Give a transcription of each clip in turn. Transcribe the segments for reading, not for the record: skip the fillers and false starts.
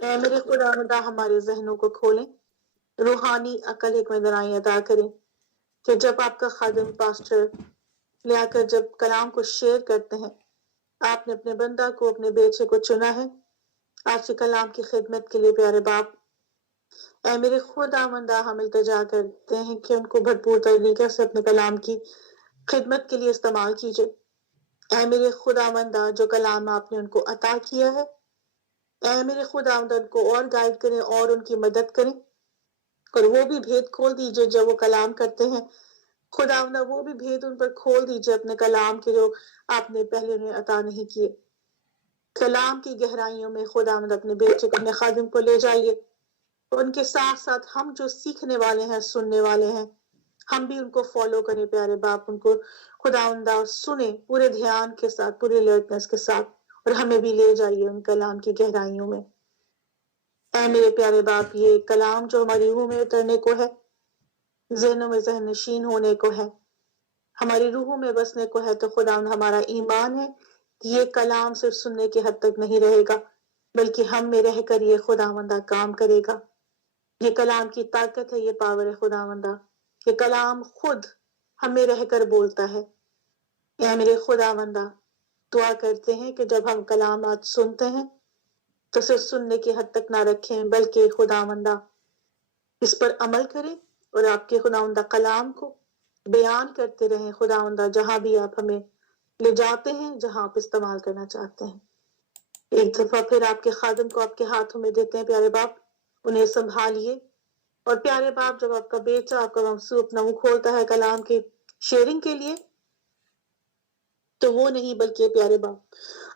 اے میرے خداوندہ ہمارے ذہنوں کو کھولیں، روحانی عقل حکمت دانائی عطا کریں کہ جب آپ کا خادم پاسٹر لے کر جب کلام کو شیئر کرتے ہیں، آپ نے اپنے بندہ کو اپنے بیچے کو چنا ہے آپ کے کلام کی خدمت کے لیے پیارے باپ۔ اے میرے خداوندہ ہم التجا کرتے ہیں کہ ان کو بھرپور طریقے سے اپنے کلام کی خدمت کے لیے استعمال کیجیے۔ اے میرے خداوندہ جو کلام آپ نے ان کو عطا کیا ہے، اے میرے خداوندہ ان کو اور گائیڈ کریں اور ان کی مدد کریں، اور وہ بھی بھید کھول دیجیے جب وہ کلام کرتے ہیں، خداوندہ وہ بھی بھید ان پر کھول دیجیے اپنے کلام کے جو آپ نے پہلے انہیں عطا نہیں کیے۔ کلام کی گہرائیوں میں خداوند اپنے بیچے کو اپنے خادم کو لے جائیے، اور ان کے ساتھ ساتھ ہم جو سیکھنے والے ہیں سننے والے ہیں ہم بھی ان کو فالو کریں پیارے باپ، ان کو خداوندہ سنیں پورے دھیان کے ساتھ پورے الرٹنس کے ساتھ، اور ہمیں بھی لے جائیے ان کلام کی گہرائیوں میں۔ اے میرے پیارے باپ یہ کلام جو ہماری روح میں اترنے کو ہے، ذہنوں میں ذہن نشین ہونے کو ہے، ہماری روحوں میں بسنے کو ہے، تو خداوند ہمارا ایمان ہے کہ یہ کلام صرف سننے کے حد تک نہیں رہے گا بلکہ ہم میں رہ کر یہ خداوندہ کام کرے گا۔ یہ کلام کی طاقت ہے، یہ پاور ہے خداوندہ، یہ کلام خود ہمیں رہ کر بولتا ہے۔ اے میرے خداوندہ دعا کرتے ہیں کہ جب ہم کلامات سنتے ہیں تو صرف سننے کی حد تک نہ رکھیں بلکہ خداوندہ اس پر عمل کریں اور آپ کے خداوندہ کلام کو بیان کرتے رہیں خداوندہ، جہاں بھی آپ ہمیں لے جاتے ہیں، جہاں آپ استعمال کرنا چاہتے ہیں۔ ایک دفعہ پھر آپ کے خادم کو آپ کے ہاتھوں میں دیتے ہیں پیارے باپ، انہیں سنبھالیے، اور پیارے باپ جب آپ کا بیٹا آپ کا ممسو اپنا منہ کھولتا ہے کلام کی شیئرنگ کے لیے، تو وہ نہیں بلکہ پیارے باپ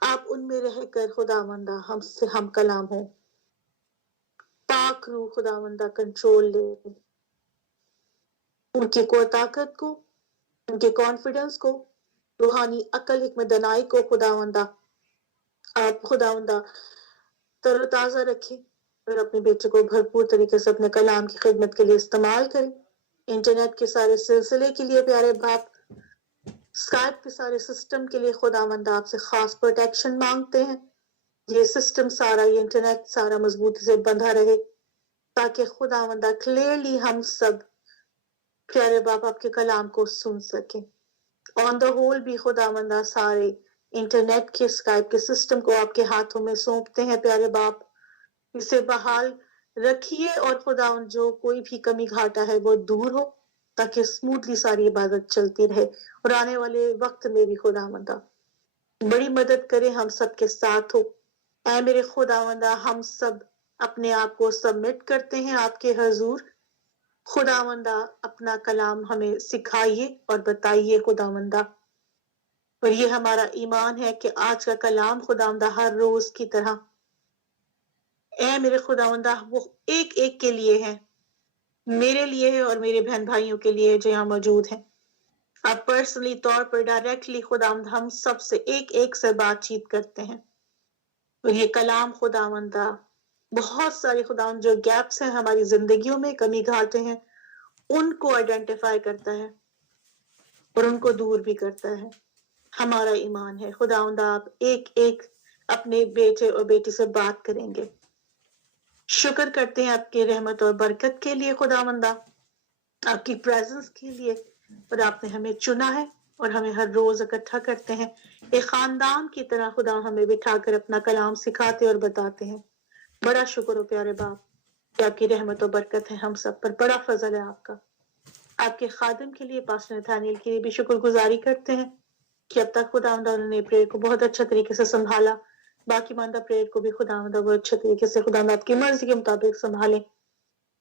آپ ان میں رہ کر خداوندہ ہم سے ہم کلام ہوں، پاک روح خداوندہ کنٹرول لے، ان کی قوت طاقت کو، ان کے کانفیڈنس کو، روحانی عقل حکمت دانائی کو خداوندہ آپ خداوندہ تر و تازہ رکھیں، اور اپنے بیٹے کو بھرپور طریقے سے اپنے کلام کی خدمت کے لیے استعمال کریں۔ انٹرنیٹ کے سارے سلسلے کے لیے پیارے باپ، اسکائپ کے سارے سسٹم کے لیے خداوندہ آپ سے خاص پروٹیکشن مانگتے ہیں، یہ سسٹم سارا، یہ انٹرنیٹ سارا مضبوطی سے بندھا رہے تاکہ خداوندہ کلیئرلی ہم سب پیارے باپ آپ کے کلام کو سن سکیں۔ آن دا ہول بھی خداوندہ سارے انٹرنیٹ کے اسکائپ کے سسٹم کو آپ کے ہاتھوں میں سونپتے ہیں پیارے باپ، اسے بحال رکھیے، اور خداوند جو کوئی بھی کمی گھاٹا ہے وہ دور ہو تاکہ اسموتھلی ساری عبادت چلتی رہے، اور آنے والے وقت میں بھی خداوندہ بڑی مدد کرے، ہم سب کے ساتھ ہو۔ اے میرے خداوندہ ہم سب اپنے آپ کو سبمٹ کرتے ہیں آپ کے حضور، خداوندہ اپنا کلام ہمیں سکھائیے اور بتائیے خداوندہ، اور یہ ہمارا ایمان ہے کہ آج کا کلام خداوندہ ہر روز کی طرح اے میرے خداوندہ وہ ایک ایک کے لیے ہے، میرے لیے ہے اور میرے بہن بھائیوں کے لیے جو یہاں موجود ہیں۔ آپ پرسنلی طور پر ڈائریکٹلی خداوند ہم سب سے ایک ایک سے بات چیت کرتے ہیں، اور یہ کلام خداوندہ بہت سارے خداوند جو گیپس ہیں ہماری زندگیوں میں، کمی گھاٹے ہیں، ان کو آئیڈینٹیفائی کرتا ہے اور ان کو دور بھی کرتا ہے۔ ہمارا ایمان ہے خداوندہ آپ ایک ایک اپنے بیٹے اور بیٹی سے بات کریں گے۔ شکر کرتے ہیں آپ کی رحمت اور برکت کے لیے خداوندہ، آپ کی پریزنس کے لیے، اور آپ نے ہمیں چنا ہے اور ہمیں ہر روز اکٹھا کرتے ہیں ایک خاندان کی طرح، خدا ہمیں بٹھا کر اپنا کلام سکھاتے اور بتاتے ہیں۔ بڑا شکر ہو پیارے باپ کہ آپ کی رحمت و برکت ہے ہم سب پر، بڑا فضل ہے آپ کا۔ آپ کے خادم کے لیے پاسٹر نتھانیل کے لیے بھی شکر گزاری کرتے ہیں کہ اب تک خداوندہ انہوں نے پریئر کو بہت اچھا طریقے سے سنبھالا، باقی ماندہ پریئر کو بھی خداوندہ بہت اچھے طریقے سے خداوندہ آپ کی مرضی کے مطابق سنبھالیں،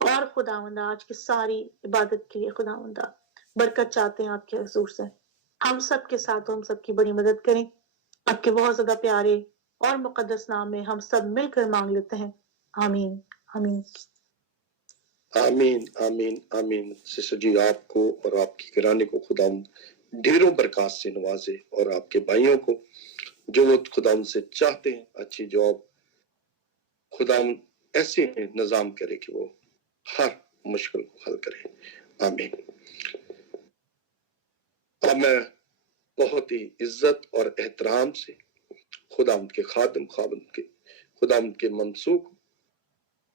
اور خداوندہ آج کی ساری عبادت کے لیے خداوندہ برکت چاہتے ہیں آپ کے حضور سے۔ ہم سب کے ساتھ ہم سب کی بڑی مدد کریں، آپ کے بہت زیادہ پیارے اور مقدس نام میں ہم سب مل کر مانگ لیتے ہیں، آمین آمین آمین آمین آمین۔ سسٹر جی آپ کو اور آپ کی گھرانے کو خداوند ڈھیروں برکات سے نوازے، اور آپ کے بھائیوں کو جو وہ خداوند سے چاہتے ہیں اچھی جاب، خداوند ایسے نظام کرے کہ وہ ہر مشکل کو حل کرے، آمین۔ اب میں بہت ہی عزت اور احترام سے خداوند کے خادم خداوند کے منسوخ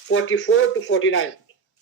44 to 49।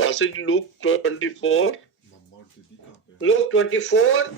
passage Luke 24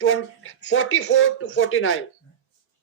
44 to 49,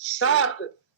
7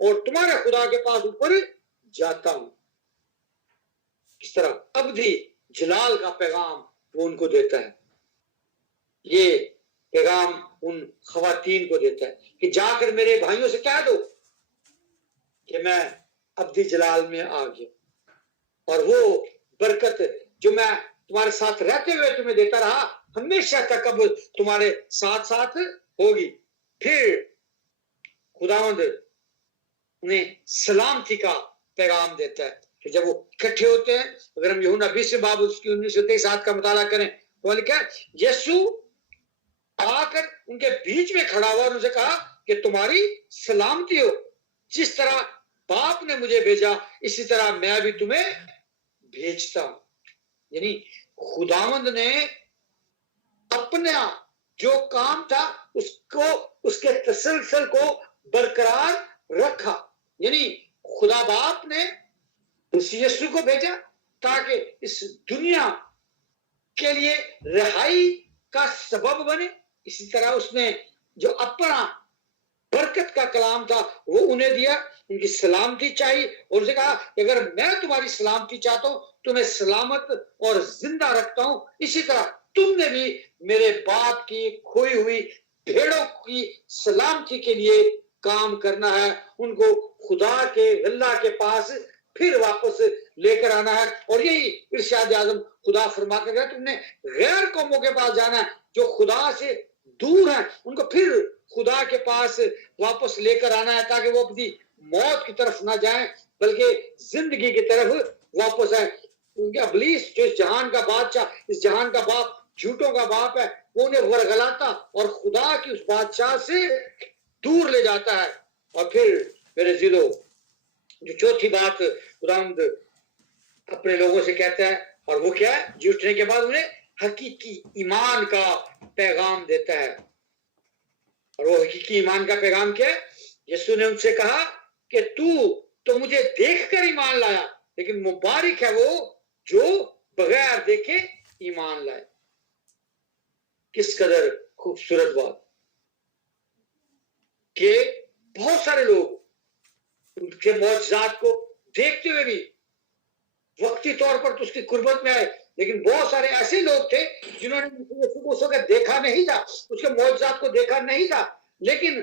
اور تمہارے خدا کے پاس اوپر جاتا ہوں. اس طرح ابدی جلال کا پیغام وہ ان کو دیتا ہے. یہ پیغام ان خواتین کو دیتا ہے کہ جا کر میرے بھائیوں سے کہہ دو کہ میں ابدی جلال میں آ گیا، اور وہ برکت جو میں تمہارے ساتھ رہتے ہوئے تمہیں دیتا رہا ہمیشہ تک اب تمہارے ساتھ ساتھ ہوگی. پھر خداوند انہیں سلامتی کا پیغام دیتا ہے کہ جب وہ اکٹھے ہوتے ہیں. اگر ہم یوحنا 20 باب اس کی 19-23 کا مطالعہ کریں تو لکھا ہے یسوع آ کر ان کے بیچ میں کھڑا ہوا اور ان سے کہا کہ تمہاری سلامتی ہو، جس طرح باپ نے مجھے بھیجا اسی طرح میں بھی تمہیں بھیجتا ہوں. یعنی خداوند نے اپنا جو کام تھا اس کے تسلسل کو برقرار رکھا. یعنی خدا باپ نے اس یسوع کو بھیجا تاکہ اس دنیا کے لیے رہائی کا سبب بنے. اسی طرح اس نے جو اپنا برکت کا کلام تھا وہ انہیں دیا، ان کی سلامتی چاہیے، اور اسے کہا کہ اگر میں تمہاری سلامتی چاہتا ہوں تمہیں سلامت اور زندہ رکھتا ہوں، اسی طرح تم نے بھی میرے باپ کی کھوئی ہوئی بھیڑوں کی سلامتی کے لیے کام کرنا ہے، ان کو خدا کے اللہ کے پاس پھر واپس لے کر آنا ہے. اور یہی ارشاد اعظم خدا فرما کر گیا تم نے غیر قوموں کے پاس جانا ہے جو خدا سے دور ہیں، ان کو پھر خدا کے پاس واپس لے کر آنا ہے تاکہ وہ اپنی موت کی طرف نہ جائیں بلکہ زندگی کی طرف واپس آئیں. کیونکہ ابلیس جو اس جہان کا بادشاہ، اس جہان کا باپ، جھوٹوں کا باپ ہے، وہ انہیں ورگلاتا اور خدا کی اس بادشاہ سے دور لے جاتا ہے. اور پھر میرے عزیزو جو چوتھی بات خداوند اپنے لوگوں سے کہتا ہے اور وہ کیا ہے، جی اٹھنے کے بعد انہیں حقیقی ایمان کا پیغام دیتا ہے. اور وہ حقیقی ایمان کا پیغام کیا ہے؟ یسوع نے ان سے کہا کہ تو مجھے دیکھ کر ایمان لایا، لیکن مبارک ہے وہ جو بغیر دیکھے ایمان لائے. کس قدر خوبصورت بات کہ بہت سارے لوگ ان کے معجزات کو دیکھتے ہوئے بھی وقتی طور پر تو اس کی قربت میں آئے، لیکن بہت سارے ایسے لوگ تھے جنہوں نے اس وقت دیکھا نہیں تھا، اس کے معجزات کو دیکھا نہیں تھا، لیکن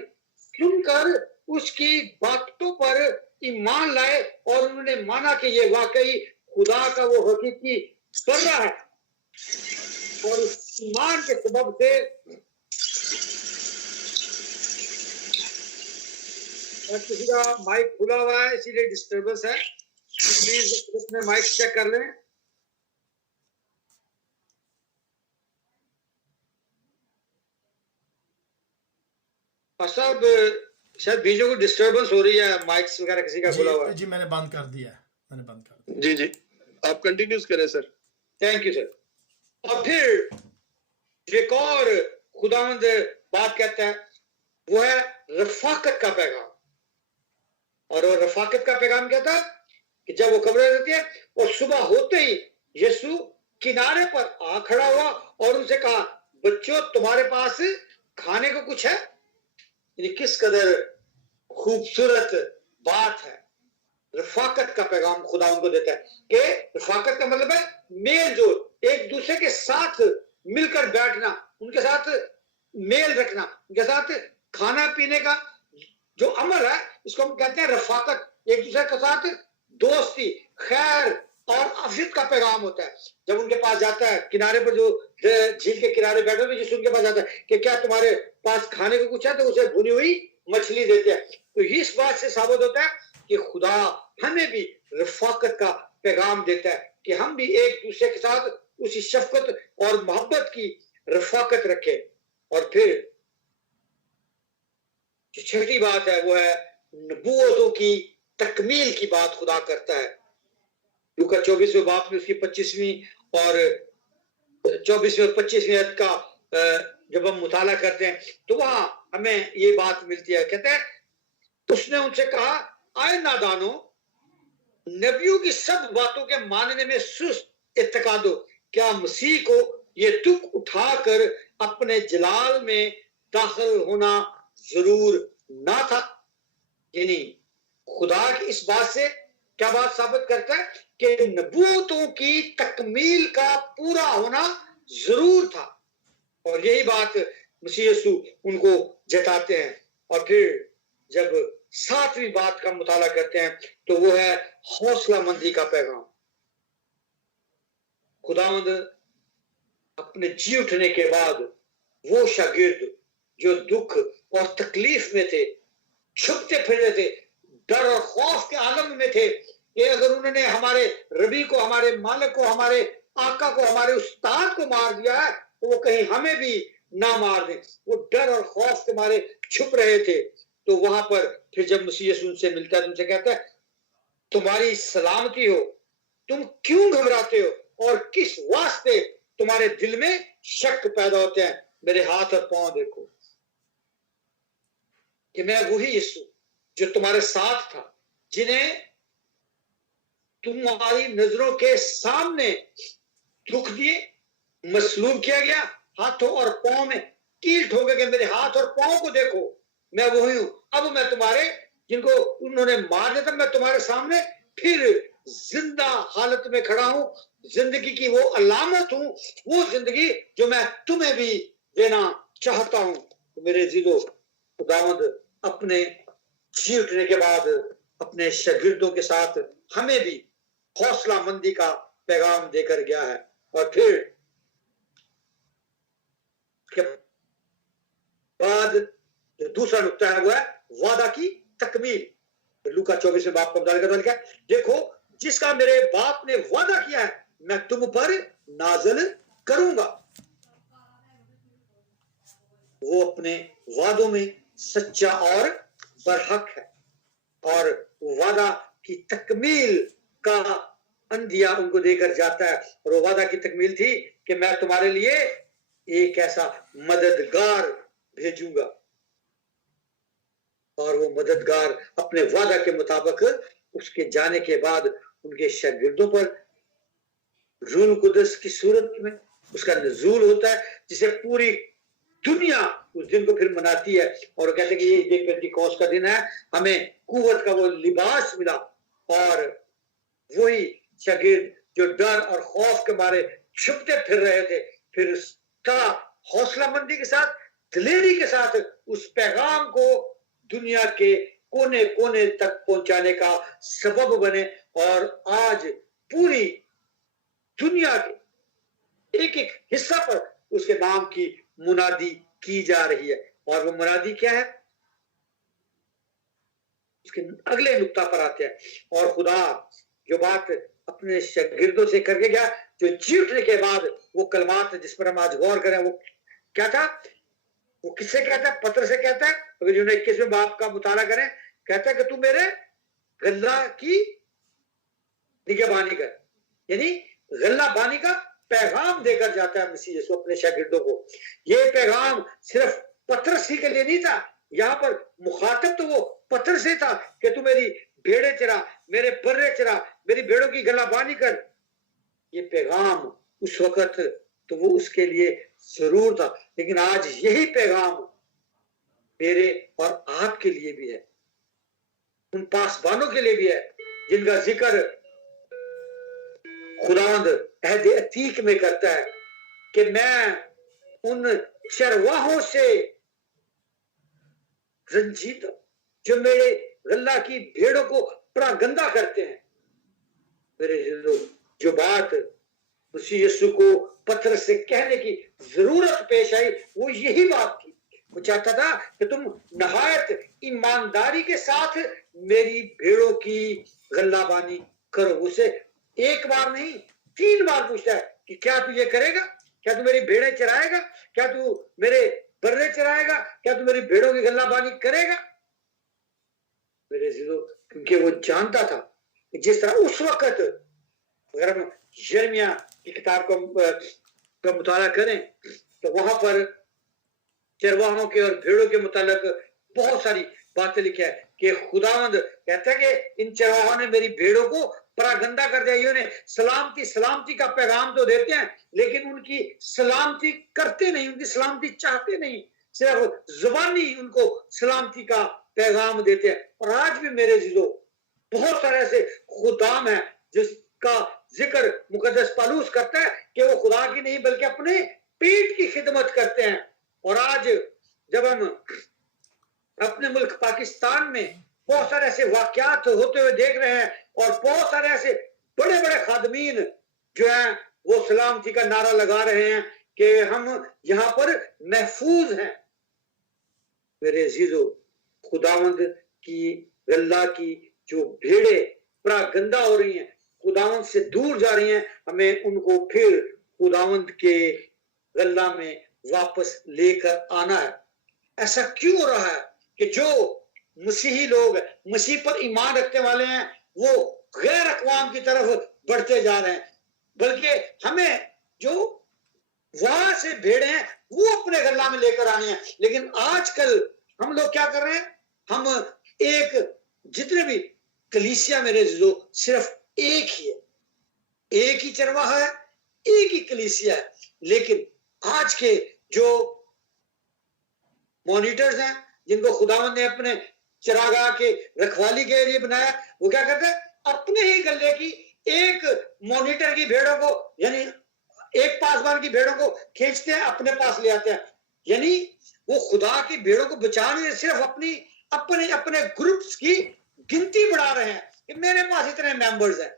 سن کر اس کی باتوں پر ایمان لائے اور انہوں نے مانا کہ یہ واقعی خدا کا وہ حقیقی بندہ ہے. اور اس ایمان کے سبب سے کسی کا مائک کھلا ہوا ہے اسی لیے ڈسٹربنس ہے، پلیز اپنے مائک چیک کر لیں. صاحب شاید بیچوں کو ڈسٹربنس ہو رہی ہے، مائکس وغیرہ کسی کا کھلا ہوا ہے. جی میں نے بند کر دیا ہے، میں نے بند کر دیا. جی جی آپ کنٹینیوز کریں سر. Thank you sir. اور پھر ایک اور خداوند بات کہتا ہے وہ ہے رفاقت کا پیغام. اور وہ رفاقت کا پیغام کیا تھا کہ جب وہ قبر رہتی ہے اور صبح ہوتے ہی یسوع کنارے پر آ کھڑا ہوا اور ان سے کہا بچوں تمہارے پاس کھانے کو کچھ ہے. یعنی کس قدر خوبصورت بات ہے. رفاقت کا پیغام خدا ان کو دیتا ہے کہ رفاقت کا مطلب ہے میل جول، ایک دوسرے کے ساتھ مل کر بیٹھنا، ان کے ساتھ میل رکھنا، ان کے ساتھ کھانا پینے کا جو عمل ہے اس کو ہم کہتے ہیں رفاقت. ایک دوسرے کے ساتھ دوستی، خیر اور عافیت کا پیغام ہوتا ہے. جب ان کے پاس جاتا ہے کنارے پر، جو جھیل کے کنارے بیٹھے ہوئے جس ان کے پاس جاتا ہے کہ کیا تمہارے پاس کھانے کو کچھ ہے، تو اسے بھنی ہوئی مچھلی دیتے ہیں. تو اس بات سے ثابت ہوتا ہے کہ خدا ہمیں بھی رفاقت کا پیغام دیتا ہے کہ ہم بھی ایک دوسرے کے ساتھ اسی شفقت اور محبت کی رفاقت رکھیں. اور پھر جو چھٹی بات ہے وہ ہے نبوتوں کی تکمیل کی بات خدا کرتا ہے. لوکا 24 باب میں اس کی 25ویں اور 24ویں اور 25ویں آیت کا جب ہم مطالعہ کرتے ہیں تو وہاں ہمیں یہ بات ملتی ہے. کہتے ہیں اس نے ان سے کہا آئے نادانو، نبیوں کی سب باتوں کے ماننے میں سست اعتقاد ہو، کیا مسیح کو یہ دکھ اٹھا کر اپنے جلال میں داخل ہونا ضرور نہ تھا؟ یعنی خدا کی اس بات سے کیا بات ثابت کرتا ہے کہ نبوتوں کی تکمیل کا پورا ہونا ضرور تھا، اور یہی بات مسیح یسوع ان کو جتاتے ہیں۔ اور پھر جب 7ویں بات کا مطالعہ کرتے ہیں تو وہ ہے حوصلہ مندی کا پیغام۔ خداوند اپنے جی اٹھنے کے بعد وہ شاگرد جو دکھ اور تکلیف میں تھے، چھپتے پھر رہے تھے، ڈر اور خوف کے عالم میں تھے کہ اگر انہوں نے ہمارے ربی کو، ہمارے مالک کو، ہمارے آقا کو، ہمارے استاد کو مار دیا ہے تو وہ کہیں ہمیں بھی نہ مار دیں، وہ ڈر اور خوف کے مارے چھپ رہے تھے۔ تو وہاں پر پھر جب مسیح یسوع ان سے ملتا ہے تو ان سے کہتا ہے تمہاری سلامتی ہو، تم کیوں گھبراتے ہو اور کس واسطے تمہارے دل میں شک پیدا ہوتے ہیں؟ میرے ہاتھ اور پاؤں دیکھو کہ میں وہی یسوع جو تمہارے ساتھ تھا، جنہیں تمہاری نظروں کے سامنے دکھ دیے، مصلوب کیا گیا، ہاتھوں اور پاؤں میں کیل ٹھوکے گئے، میرے ہاتھ اور پاؤں کو دیکھو، میں وہی ہوں۔ اب میں تمہارے جن کو انہوں نے مار دیا تھا، میں تمہارے سامنے پھر زندہ حالت میں کھڑا ہوں، زندگی کی وہ علامت ہوں، وہ زندگی جو میں تمہیں بھی دینا چاہتا ہوں۔ میرے عزیزو، خداوند اپنے جی اٹھنے کے بعد اپنے شاگردوں کے ساتھ ہمیں بھی حوصلہ مندی کا پیغام دے کر گیا ہے۔ اور پھر کے بعد جو دوسرا نقطہ ہے وہ ہے وعدہ کی تکمیل۔ لوکا 24 باپ کا مطالعہ کرتا لکھا ہے دیکھو جس کا میرے باپ نے وعدہ کیا ہے میں تم پر نازل کروں گا۔ وہ اپنے وعدوں میں سچا اور برحق ہے، اور وعدہ کی تکمیل کا اندیا ان کو دے کر جاتا ہے، اور وہ وعدہ کی تکمیل تھی کہ میں تمہارے لیے ایک ایسا مددگار بھیجوں گا، اور وہ مددگار اپنے وعدہ کے مطابق اس کے جانے کے بعد ان کے شاگردوں پر روح القدس کی صورت میں اس کا نزول ہوتا ہے، جسے پوری دنیا اس دن کو پھر مناتی ہے، اور وہ کہتے ہیں کہ یہ دیکھ پینتیکوست کا دن ہے، ہمیں قوت کا وہ لباس ملا، اور وہی شاگرد جو ڈر اور خوف کے مارے چھپتے پھر رہے تھے، پھر اس کا حوصلہ مندی کے ساتھ، دلیری کے ساتھ اس پیغام کو دنیا کے کونے کونے تک پہنچانے کا سبب بنے، اور آج پوری دنیا کے ایک ایک حصہ پر اس کے نام کی منادی کی جا رہی ہے۔ اور وہ منادی کیا ہے؟ اس کے اگلے نقطہ پر آتے ہیں، اور خدا جو بات اپنے شاگردوں سے کر کے گیا، جو جی اٹھنے کے بعد وہ کلمات جس پر ہم آج غور کریں، وہ کیا تھا؟ وہ کس سے کہتا ہے؟ پتر سے کہتا ہے، اگر جو 21ویں باب کا مطالعہ کریں، کہتا ہے کہ تو میرے غلہ کی نگہبانی کر، یعنی غلہ بانی کا پیغام دے کر جاتا ہے مسیح یسوع اپنے شاگردوں کو۔ یہ پیغام صرف پترس ہی کے لیے نہیں تھا، یہاں پر مخاطب تو وہ پترس سے تھا کہ تو میری بھیڑیں چرا، میرے برے چرا، میری بھیڑوں کی غلہ بانی کر۔ یہ پیغام اس وقت تو وہ اس کے لیے ضرور تھا، لیکن آج یہی پیغام میرے اور آپ کے لیے بھی ہے، ان پاسبانوں کے لیے بھی ہے جن کا ذکر خداوند عہد عتیق میں کرتا ہے کہ میں ان چرواہوں سے رنجیدہ جو میرے غلہ کی بھیڑوں کو پراگندہ کرتے ہیں۔ میرے جو بات مسیح یسوع کو پترس سے کہنے کی ضرورت پیش آئی وہ یہی بات تھی، وہ چاہتا تھا کہ تم نہایت ایمانداری کے ساتھ میری بھیڑوں کی غلہ بانی کرو۔ اسے ایک بار نہیں 3 بار پوچھتا ہے کہ کیا تو یہ کرے گا؟ کیا تو میری بھیڑیں چرائے گا؟ کیا تو میرے برے چرائے گا؟ کیا تو میری بھیڑوں کی غلہ بانی کرے گا؟ میرے عزیزو، کیونکہ وہ جانتا تھا کہ جس طرح اس وقت اگر ہم یرمیہ کی کتاب کا مطالعہ کریں تو وہاں پر چرواہوں کے اور بھیڑوں کے متعلق بہت ساری باتیں لکھی ہے کہ خداوند کہتا ہے کہ ان چرواہوں نے میری بھیڑوں کو پراگندہ کر دیا، انہیں سلامتی کا پیغام تو دیتے ہیں لیکن ان کی سلامتی کرتے نہیں، ان کی سلامتی چاہتے نہیں، صرف زبانی ان کو سلامتی کا پیغام دیتے ہیں. اور آج بھی میرے عزیزو بہت سارے ایسے خدام ہیں جس کا ذکر مقدس پالوس کرتا ہے کہ وہ خدا کی نہیں بلکہ اپنے پیٹ کی خدمت کرتے ہیں. اور آج جب ہم اپنے ملک پاکستان میں بہت سارے ایسے واقعات ہوتے ہوئے دیکھ رہے ہیں اور بہت سارے ایسے بڑے بڑے خادمین جو ہیں وہ سلامتی کا نعرہ لگا رہے ہیں کہ ہم یہاں پر محفوظ ہیں. میرے عزیزو خداوند کی اللہ کی جو بھیڑیں پراگندہ ہو رہی ہیں، خداوند سے دور جا رہی ہیں، ہمیں ان کو پھر خداوند کے غلہ میں واپس لے کر آنا ہے. ایسا کیوں ہو رہا ہے کہ جو مسیحی لوگ مسیح پر ایمان رکھنے والے ہیں وہ غیر اقوام کی طرف بڑھتے جا رہے ہیں، بلکہ ہمیں جو وہاں سے بھیڑیں ہیں وہ اپنے غلہ میں لے کر آنی ہیں. لیکن آج کل ہم لوگ کیا کر رہے ہیں؟ ہم ایک جتنے بھی کلیسیا میرے عزیزو صرف ایک ہی ہے، ایک ہی چرواہا ہے، ایک ہی کلیسیا ہے. لیکن آج کے جو مانیٹرز ہیں جن کو خداوند نے اپنے چراگاہ کے رکھوالی کے لیے بنایا، وہ کیا کرتے ہیں؟ اپنے ہی گلے کی ایک مانیٹر کی بھیڑوں کو، یعنی ایک پاسبان کی بھیڑوں کو کھینچتے ہیں، اپنے پاس لے آتے ہیں. یعنی وہ خدا کی بھیڑوں کو بچانے صرف اپنے گروپس کی گنتی بڑھا رہے ہیں کہ میرے پاس اتنے ممبرز ہیں.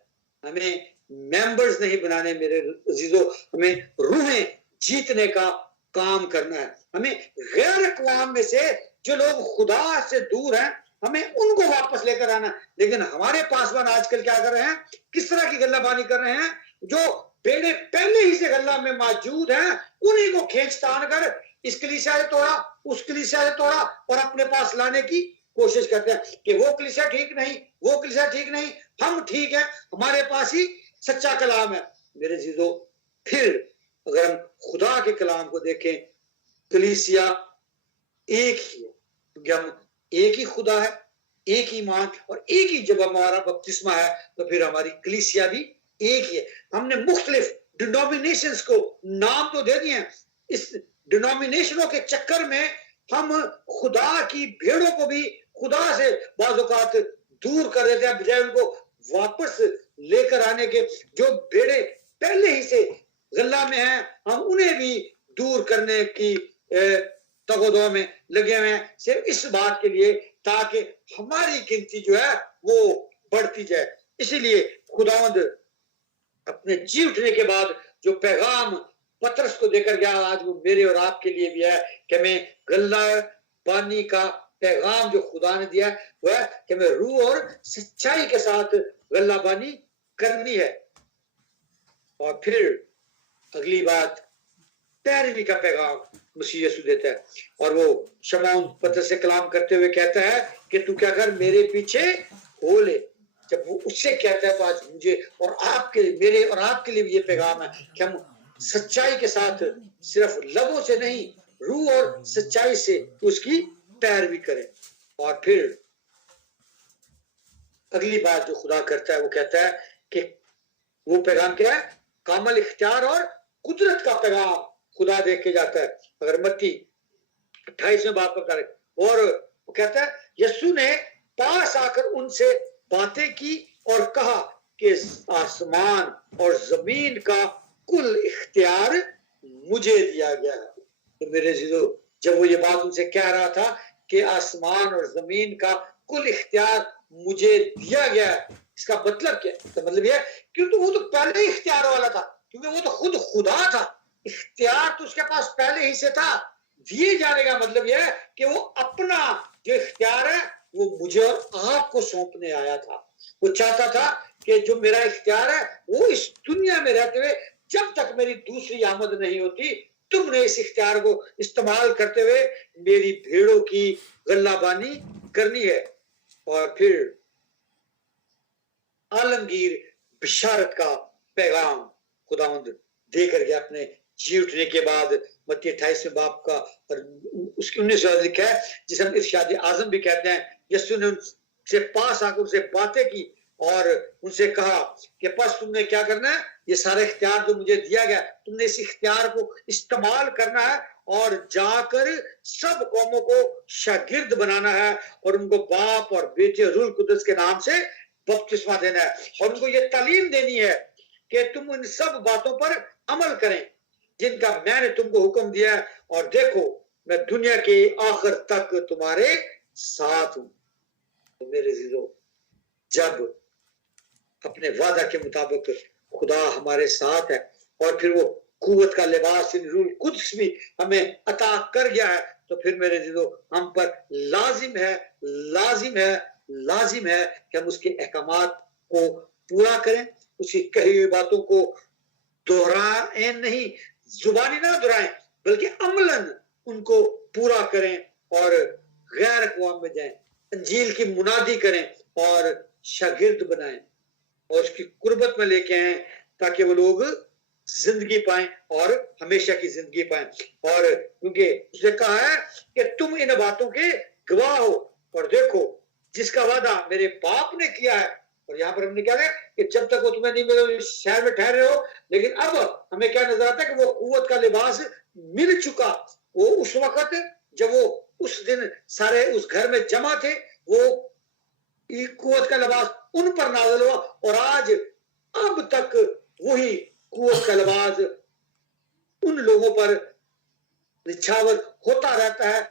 ہمیں ممبرز نہیں بنانے میرے عزیزو، ہمیں روحیں جیتنے کا کام کرنا ہے. ہمیں غیر اقوام میں سے جو لوگ خدا سے دور ہیں ہمیں ان کو واپس لے کر آنا. لیکن ہمارے پاسبان آج کل کیا کر رہے ہیں؟ کس طرح کی غلہ بانی کر رہے ہیں؟ جو بیڑے پہلے ہی سے غلہ میں موجود ہیں انہیں کو کھینچ تان کر اس کلیسیا سے توڑا، اس کلیسیا سے توڑا اور اپنے پاس لانے کی کوشش کرتے ہیں کہ وہ کلیسیا ٹھیک نہیں، وہ کلیسیا ٹھیک نہیں، ہم ٹھیک ہیں، ہمارے پاس ہی سچا کلام ہے. میرے عزیزو پھر اگر ہم خدا کے کلام کو دیکھیں، کلیسیا ایک ہی ہے کیونکہ ہم ایک ہی خدا ہے، ایک ایمان اور ایک ہی جب ہمارا بپتسمہ ہے تو پھر ہماری کلیسیا بھی ایک ہی ہے. ہم نے مختلف ڈینومینیشنز کو نام تو دے دیے ہیں، اس ڈینومینیشنوں کے چکر میں ہم خدا کی بھیڑوں کو بھی خدا سے بعض اوقات دور کر دیتے ہیں بجائے ان کو واپس لے کر آنے کے. جو بھیڑے پہلے ہی سے غلہ میں ہیں ہم انہیں بھی دور کرنے کی تگودو میں لگے ہوئے ہیں، صرف اس بات کے لیے تاکہ ہماری گنتی جو ہے وہ بڑھتی جائے. اسی لیے خداوند اپنے جی اٹھنے کے بعد جو پیغام پترس کو دے کر گیا آج وہ میرے اور آپ کے لیے بھی ہے کہ میں غلہ بانی کا پیغام جو خدا نے دیا وہ ہے کہ میں روح اور سچائی کے ساتھ غلہ بانی کرنی ہے. اور پھر اگلی بات پیروی کا پیغام مسیح یسوع دیتا ہے اور وہ شمعون پترس سے کلام کرتے ہوئے کہتا ہے کہ تو کیا کر میرے پیچھے ہو لے. جب وہ اس سے کہتا ہے تو آج مجھے اور آپ کے میرے اور آپ کے لیے بھی یہ پیغام ہے کہ ہم سچائی کے ساتھ صرف لبوں سے نہیں روح اور سچائی سے اس کی پیروی کریں. اور پھر اگلی بات جو خدا کرتا ہے وہ کہتا ہے کہ وہ پیغام کیا ہے؟ کامل اختیار اور قدرت کا پیغام خدا دے کے جاتا ہے. اگر متی 28 میں بات کرتا ہے اور وہ کہتا ہے یسوع نے پاس آ کر ان سے باتیں کی اور کہا کہ آسمان اور زمین کا کل اختیار مجھے دیا گیا ہے. تو میرے عزیزو جب وہ یہ بات ان سے کہہ رہا تھا کہ آسمان اور زمین کا کل اختیار مجھے دیا گیا ہے، اس کا مطلب کیا ہے؟ مطلب یہ ہے کیونکہ وہ تو پہلے ہی اختیار والا تھا، کیونکہ وہ تو خود خدا تھا، اختیار تو اس کے پاس پہلے ہی سے تھا. دیے جانے کا مطلب یہ ہے کہ وہ اپنا جو اختیار ہے وہ مجھے اور آپ کو سونپنے آیا تھا. وہ چاہتا تھا کہ جو میرا اختیار ہے وہ اس دنیا میں رہتے ہوئے جب تک میری دوسری آمد نہیں ہوتی تم نے اس اختیار کو استعمال کرتے ہوئے میری بھیڑوں کی غلہ بانی کرنی ہے. اور پھر عالمگیر بشارت کا پیغام خداوند دے کر گیا اپنے جی اٹھنے کے بعد. متی 28 باپ کا اور اس کی 19 لکھا ہے جسے ہم ارشاد اعظم بھی کہتے ہیں. یسوع نے ان سے پاس آ کر ان سے باتیں کی اور ان سے کہا کہ پس تم نے کیا کرنا ہے, یہ سارا اختیار جو مجھے دیا گیا تم نے اس اختیار کو استعمال کرنا ہے اور جا کر سب قوموں کو شاگرد بنانا ہے اور ان کو باپ اور بیٹے روح القدس کے نام سے بپتسمہ دینا ہے اور ان کو یہ تعلیم دینی ہے کہ تم ان سب باتوں پر عمل کریں جن کا میں نے تم کو حکم دیا ہے, اور دیکھو میں دنیا کے آخر تک تمہارے ساتھ ہوں. تو میرے عزیزو, جب اپنے وعدہ کے مطابق خدا ہمارے ساتھ ہے اور پھر وہ قوت کا لباس روح القدس بھی ہمیں عطا کر گیا ہے, تو پھر میرے عزیزو ہم پر لازم ہے کہ ہم اس کے احکامات کو پورا کریں, اس کی کہی ہوئی باتوں کو دہرائیں نہیں, زبانی نہ دہرائیں بلکہ عملاً ان کو پورا کریں اور غیر اقوام میں جائیں, انجیل کی منادی کریں اور شاگرد بنائیں اور اس کی قربت میں لے کے آئیں تاکہ وہ لوگ زندگی پائیں اور ہمیشہ کی زندگی پائیں. اور کیونکہ اس نے کہا ہے کہ تم ان باتوں کے گواہ ہو, اور دیکھو جس کا وعدہ میرے باپ نے کیا ہے, اور یہاں پر ہم نے کیا ہے کہ جب تک وہ تمہیں نہیں ملے اس شہر میں ٹھہرے ہو, لیکن اب ہمیں کیا نظر آتا ہے کہ وہ قوت کا لباس مل چکا. وہ اس وقت جب وہ اس دن سارے اس گھر میں جمع تھے, وہ قوت کا لباس ان پر نازل ہوا, اور آج اب تک وہی قوت کا لباس ان لوگوں پر نچھاور ہوتا رہتا ہے.